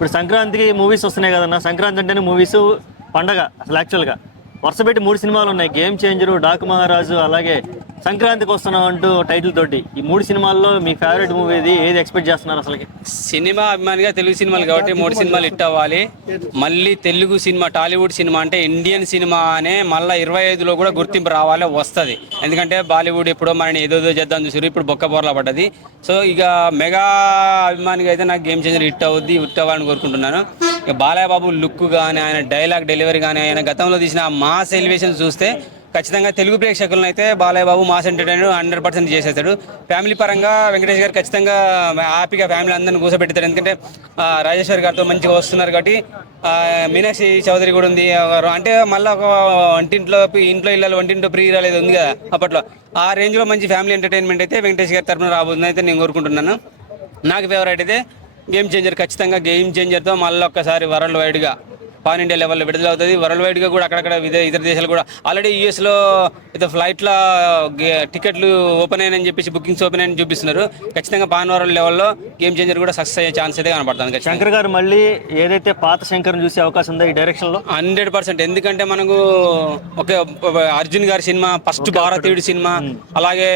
ఇప్పుడు సంక్రాంతికి మూవీస్ వస్తున్నాయి కదన్నా. సంక్రాంతి అంటేనే మూవీస్ పండగ అసలు యాక్చువల్గా. వరుస పెట్టి 3 సినిమాలు ఉన్నాయి, గేమ్ చేంజరు, డాకు మహారాజు, అలాగే సంక్రాంతికి వస్తున్నాం అంటూ టైటిల్ తోటి. ఈ 3 సినిమాల్లో మీ ఫేవరెట్ మూవీ ఏది ఎక్స్పెక్ట్ చేస్తున్నారు అసలుకి? సినిమా అభిమానిగా తెలుగు సినిమాలు కాబట్టి 3 సినిమాలు హిట్ అవ్వాలి. మళ్ళీ తెలుగు సినిమా, టాలీవుడ్ సినిమా అంటే ఇండియన్ సినిమా అనే మళ్ళీ 25లో కూడా గుర్తింపు రావాలి, వస్తుంది. ఎందుకంటే బాలీవుడ్ ఎప్పుడో మనని ఏదోదో చేద్దాం చూసారు, ఇప్పుడు బొక్క బోర్లా పడ్డది. సో ఇక మెగా అభిమానిగా అయితే నాకు గేమ్ చేంజర్ హిట్ అవ్వాలని కోరుకుంటున్నాను. ఇక బాలయ్య బాబు లుక్ కానీ, ఆయన డైలాగ్ డెలివరీ కానీ, ఆయన గతంలో తీసిన మాస్ ఎలివేషన్ చూస్తే ఖచ్చితంగా తెలుగు ప్రేక్షకులను అయితే బాలయ్య బాబు మాస్ ఎంటర్టైనర్ 100% చేసేస్తాడు. ఫ్యామిలీ పరంగా వెంకటేష్ గారు ఖచ్చితంగా హ్యాపీగా ఫ్యామిలీ అందరిని కూర్చోబెడతారు. ఎందుకంటే రాజేశ్వరి గారితో మంచిగా వస్తున్నారు కాబట్టి. మీనాక్షి చౌదరి కూడా ఉంది. అంటే మళ్ళీ ఒక ఇంట్లో ఇళ్ళలో వంటింట్లో ప్రీ రాలేదు ఉంది కదా అప్పట్లో. ఆ రేంజ్లో మంచి ఫ్యామిలీ ఎంటర్టైన్మెంట్ అయితే వెంకటేష్ గారి తరఫున రాబోతుంది అయితే నేను కోరుకుంటున్నాను. నాకు ఫేవరెట్ అయితే గేమ్ చేంజర్. ఖచ్చితంగా గేమ్ చేంజర్తో మళ్ళీ ఒక్కసారి వరల్డ్ వైడ్గా పాన్ ఇండియా లెవెల్లో విడుదలవుతుంది. వరల్డ్ వైడ్గా కూడా అక్కడక్కడ ఇతర దేశాలు కూడా ఆల్రెడీ యూఎస్లో అయితే ఫ్లైట్లో టికెట్లు ఓపెన్ అయ్యాయని చెప్పేసి బుకింగ్స్ ఓపెన్ అయ్యని చూపిస్తున్నారు. ఖచ్చితంగా పాన్ వరల్డ్ లెవెల్లో గేమ్ చేంజర్ కూడా సక్సెస్ అయ్యే ఛాన్స్ అయితే కనపడుతుంది. శంకర్ గారు మళ్ళీ ఏదైతే పాత శంకర్ని చూసే అవకాశం ఉందో ఈ డైరెక్షన్లో 100%. ఎందుకంటే మనకు ఒక అర్జున్ గారి సినిమా, ఫస్ట్ భారతీయుడి సినిమా, అలాగే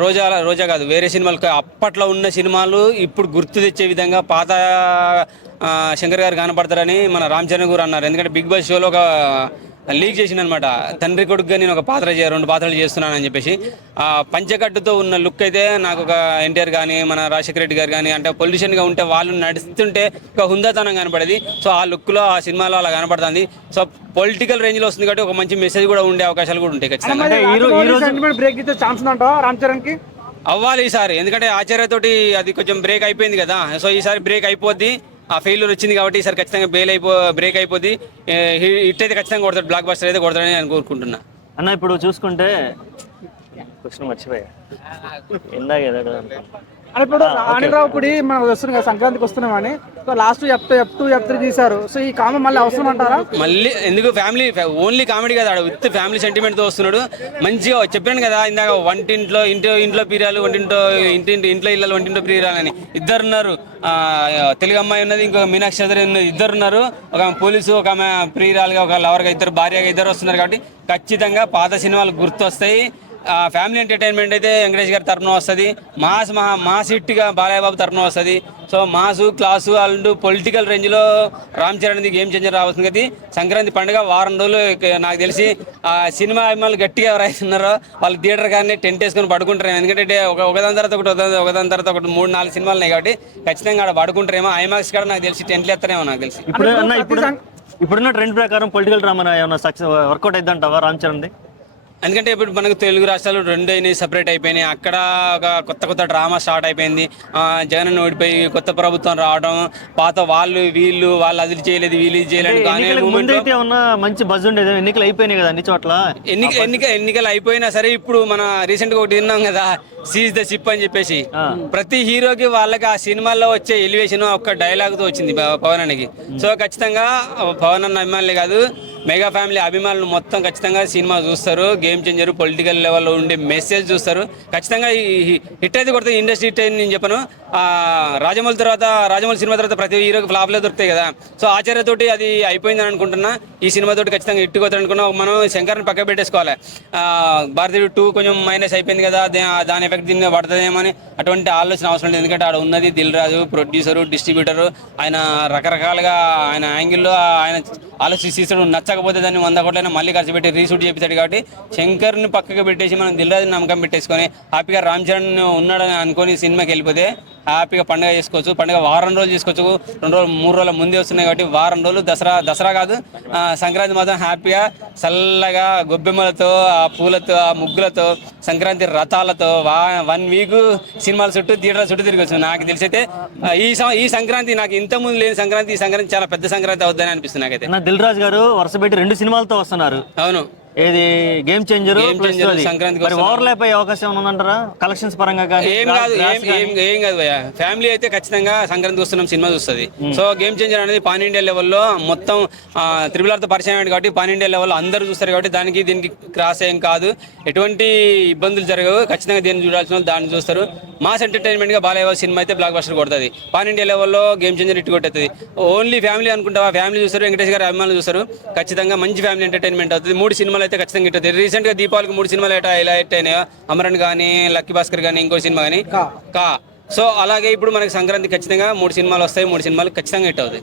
రోజా కాదు వేరే సినిమాలు అప్పట్లో ఉన్న సినిమాలు ఇప్పుడు గుర్తు తెచ్చే విధంగా పాత శంకర్ గారు కనపడతారని మన రామ్ చరణ్ గారు అన్నారు. ఎందుకంటే బిగ్ బాస్ షోలో ఒక లీక్ చేసింది అనమాట, తండ్రి కొడుకుగా నేను ఒక 2 పాత్రలు చేస్తున్నానని చెప్పేసి. ఆ పంచకట్టుతో ఉన్న లుక్ అయితే నాకు ఒక ఎన్టీఆర్ కానీ, మన రాజశేఖర రెడ్డి గారు కానీ, అంటే పొలిటీషియన్గా ఉంటే వాళ్ళు నడుస్తుంటే ఒక హుందాతనం కనపడేది. సో ఆ లుక్లో ఆ సినిమాలో అలా కనపడుతుంది. సో పొలిటికల్ రేంజ్లో వస్తుంది కాబట్టి ఒక మంచి మెసేజ్ కూడా ఉండే అవకాశాలు కూడా ఉంటాయి ఖచ్చితంగా. అవ్వాలి ఈసారి, ఎందుకంటే ఆచార్యతోటి అది కొంచెం బ్రేక్ అయిపోయింది కదా. సో ఈసారి బ్రేక్ అయిపోద్ది. ఆ ఫెయిల్యూర్ వచ్చింది కాబట్టి ఈసారి ఖచ్చితంగా బ్రేక్ అయిపోద్ది. హిట్ అయితే ఖచ్చితంగా కొడతాడు, బ్లాక్ బస్టర్ అయితే కొడతాడని నేను కోరుకుంటున్నా. అన్న ఇప్పుడు చూసుకుంటే క్వశ్చన్ మర్చిపోయా ఇందాక ఏదో అని ఇప్పుడు అనిల్ రావుపూడి మనం వస్తున్నాం కదా, సంక్రాంతికి వస్తున్నామని. సో లాస్ట్ F2 F3 తీశారు. సో ఈ కామెంట్ మళ్ళీ అవసరం అంటారా? మళ్ళీ ఎందుకు? ఫ్యామిలీ ఓన్లీ కామెడీ కదా, విత్ ఫ్యామిలీ సెంటిమెంట్తో వస్తున్నాడు. మంచిగా చెప్పాను కదా ఇందాక, ఇంట్లో పీరాలు, ఇంట్లో ఇళ్ళలు వంటింట్లో పీరాలని ఇద్దరున్నారు. తెలుగు అమ్మాయి ఉన్నది, ఇంకో మీనాక్షి చౌదరి ఉన్నది, ఇద్దరున్నారు. ఒక పోలీసు, ఒక ఆమె ప్రియురాలుగా, ఒక లవర్గా, ఇద్దరు భార్యగా ఇద్దరు వస్తున్నారు. కాబట్టి ఖచ్చితంగా పాత సినిమాలు గుర్తొస్తాయి. ఫ్యామిలీ ఎంటర్టైన్మెంట్ అయితే వెంకటేష్ గారి తరఫున వస్తుంది. మాస్ హిట్గా బాలయ్య బాబు తరఫున వస్తుంది. So mass, class and political రేంజ్లో రామ్ చరణ్ది గేమ్ చేంజర్ రావాల్సింది కదా. సంక్రాంతి పండుగ వారం రోజులు నాకు తెలిసి సినిమా అభిమానులు గట్టిగా ఎవరైతే ఉన్నారో వాళ్ళు థియేటర్ కానీ టెంట్ వేసుకొని పడుకుంటారేమో. ఎందుకంటే ఒకదాని తర్వాత ఒకటి 3-4 సినిమాలు ఉన్నాయి కాబట్టి ఖచ్చితంగా అక్కడ పడుకుంటారేమో. ఐమాక్స్ కూడా నాకు తెలిసి టెంట్లు ఎత్తారేమో నాకు తెలిసి. ఇప్పుడున్న ట్రెండ్ ప్రకారం పొలిటికల్ డ్రామా ఏమన్నా సక్సెస్ వర్కౌట్ అయిద్దంటావా రామ్ చరణ్ది? ఎందుకంటే ఇప్పుడు మనకు తెలుగు రాష్ట్రాలు 2 అయినాయి, సపరేట్ అయిపోయినాయి. అక్కడ ఒక కొత్త డ్రామా స్టార్ట్ అయిపోయింది. జగన్ ఓడిపోయి కొత్త ప్రభుత్వం రావడం, పాత వాళ్ళు అది చేయలేదు, వీళ్ళు ఇది చేయలేదు. మంచి బజ్ ఉండేది. ఎన్నికలు అయిపోయినాయి కదా అన్ని చోట్ల. ఎన్నికలు అయిపోయినా సరే ఇప్పుడు మన రీసెంట్ గా ఒకటి విన్నాం కదా, సీజ్ ద షిప్ అని చెప్పేసి. ప్రతి హీరోకి వాళ్ళకి ఆ సినిమాల్లో వచ్చే ఎలివేషన్ ఒక్క డైలాగ్ తో వచ్చింది పవన్ అన్నకి. సో ఖచ్చితంగా పవన్ అన్న అభిమానులే కాదు, మెగా ఫ్యామిలీ అభిమానులు మొత్తం ఖచ్చితంగా సినిమా చూస్తారు. గేమ్ చేంజర్ పొలిటికల్ లెవెల్లో ఉండే మెసేజ్ చూస్తారు. ఖచ్చితంగా హిట్ అయితే కొడుతుంది, ఇండస్ట్రీ హిట్ అయింది నేను చెప్పను. రాజమౌళి సినిమా తర్వాత ప్రతి హీరోకి ఫ్లాప్లే దొరుకుతాయి కదా. సో ఆచార్యతోటి అది అయిపోయిందని అనుకుంటున్నా. ఈ సినిమాతోటి ఖచ్చితంగా హిట్ కొడతాను అనుకున్నా. మనం శంకర్ని పక్క పెట్టేసుకోవాలి. భారతీయుడు 2 కొంచెం మైనస్ అయిపోయింది కదా, దాని ఎఫెక్ట్ దీని మీద పడుతుందేమో అని అటువంటి ఆలోచన అవసరం లేదు. ఎందుకంటే ఆడ ఉన్నది దిల్ రాజు, ప్రొడ్యూసరు, డిస్ట్రిబ్యూటరు. ఆయన రకరకాలుగా ఆయన యాంగిల్లో ఆయన ఆలోచిస్తాడు. నచ్చకపోతే దాన్ని 100 కోట్లైనా మళ్ళీ ఖర్చు పెట్టి రీషూట్ చేపిస్తాడు. కాబట్టి శంకర్ని పక్కకు పెట్టేసి మనం దిల్ రాజుని నమ్మకం పెట్టేసుకొని హ్యాపీగా రామ్ చరణ్ ఉన్నాడని అనుకొని సినిమాకి వెళ్ళిపోతే హ్యాపీగా పండుగ చేసుకోవచ్చు. పండుగ వారం రోజులు చేసుకోవచ్చు. 2 రోజులు 3 రోజుల ముందే వస్తున్నాయి కాబట్టి వారం రోజులు దసరా కాదు సంక్రాంతి మాత్రం హ్యాపీగా చల్లగా గొబ్బెమ్మలతో, ఆ పూలతో, ఆ ముగ్గులతో, సంక్రాంతి రథాలతో 1 వీక్ సినిమాల చుట్టూ థియేటర్ల చుట్టూ తిరగచ్చు. నాకు తెలిసి అయితే ఈ సంక్రాంతి నాకు ఇంత ముందు లేని సంక్రాంతి, ఈ సంక్రాంతి చాలా పెద్ద సంక్రాంతి అవుతుందని అనిపిస్తుంది నాకైతే. దిల్ రాజు గారు వరుస పెట్టి 2 సినిమాలతో వస్తున్నారు. అవును, ఏది గేమ్ చేంజర్ సంక్రాంతికి మరి ఓవర్లాప్ అయ్యే అవకాశం ఉందంటారా కలెక్షన్స్ పరంగా కానీ ఏం కాదు ఏం కాదు భయ్య. ఫ్యామిలీ అయితే ఖచ్చితంగా సంక్రాంతికి వస్తున్నాం సినిమా చూస్తుంది. సో గేమ్ చేంజర్ అనేది పాన్ ఇండియా లెవెల్లో మొత్తం త్రిబుల్ తో పరిచయం అయ్యాడు కాబట్టి పాన్ ఇండియా లెవెల్లో అందరూ చూస్తారు కాబట్టి దీనికి క్రాస్ ఏం కాదు, ఎటువంటి ఇబ్బందులు జరగవు. ఖచ్చితంగా దీన్ని చూడాల్సిన వాళ్ళు దాన్ని చూస్తారు. మాస్ ఎంటర్టైన్మెంట్ గా బాలయ్య సినిమా అయితే బ్లాక్ బస్టర్ కొడుతుంది. పాన్ ఇండియా లెవెల్లో గేమ్ చేంజర్ ఇట్టు కొట్టేస్తుంది. ఓన్లీ ఫ్యామిలీ అనుకుంటావా, ఫ్యామిలీ చూస్తారు, వెంకటేష్ గారి అభిమానులు చూస్తారు. ఖచ్చితంగా మంచి ఫ్యామిలీ ఎంటర్టైన్మెంట్ అవుతుంది. 3 సినిమాలు అయితే ఖచ్చితంగా ఇట్టుంది. రీసెంట్ గా దీపావళికి 3 సినిమాలు ఇలా హిట్ అయినాయో, అమరన్ కానీ, లక్కీ భాస్కర్ కానీ, ఇంకో సినిమా కానీ కా. సో అలాగే ఇప్పుడు మనకి సంక్రాంతి ఖచ్చితంగా 3 సినిమాలు వస్తాయి. 3 సినిమాలు ఖచ్చితంగా హిట్ అవుతాయి.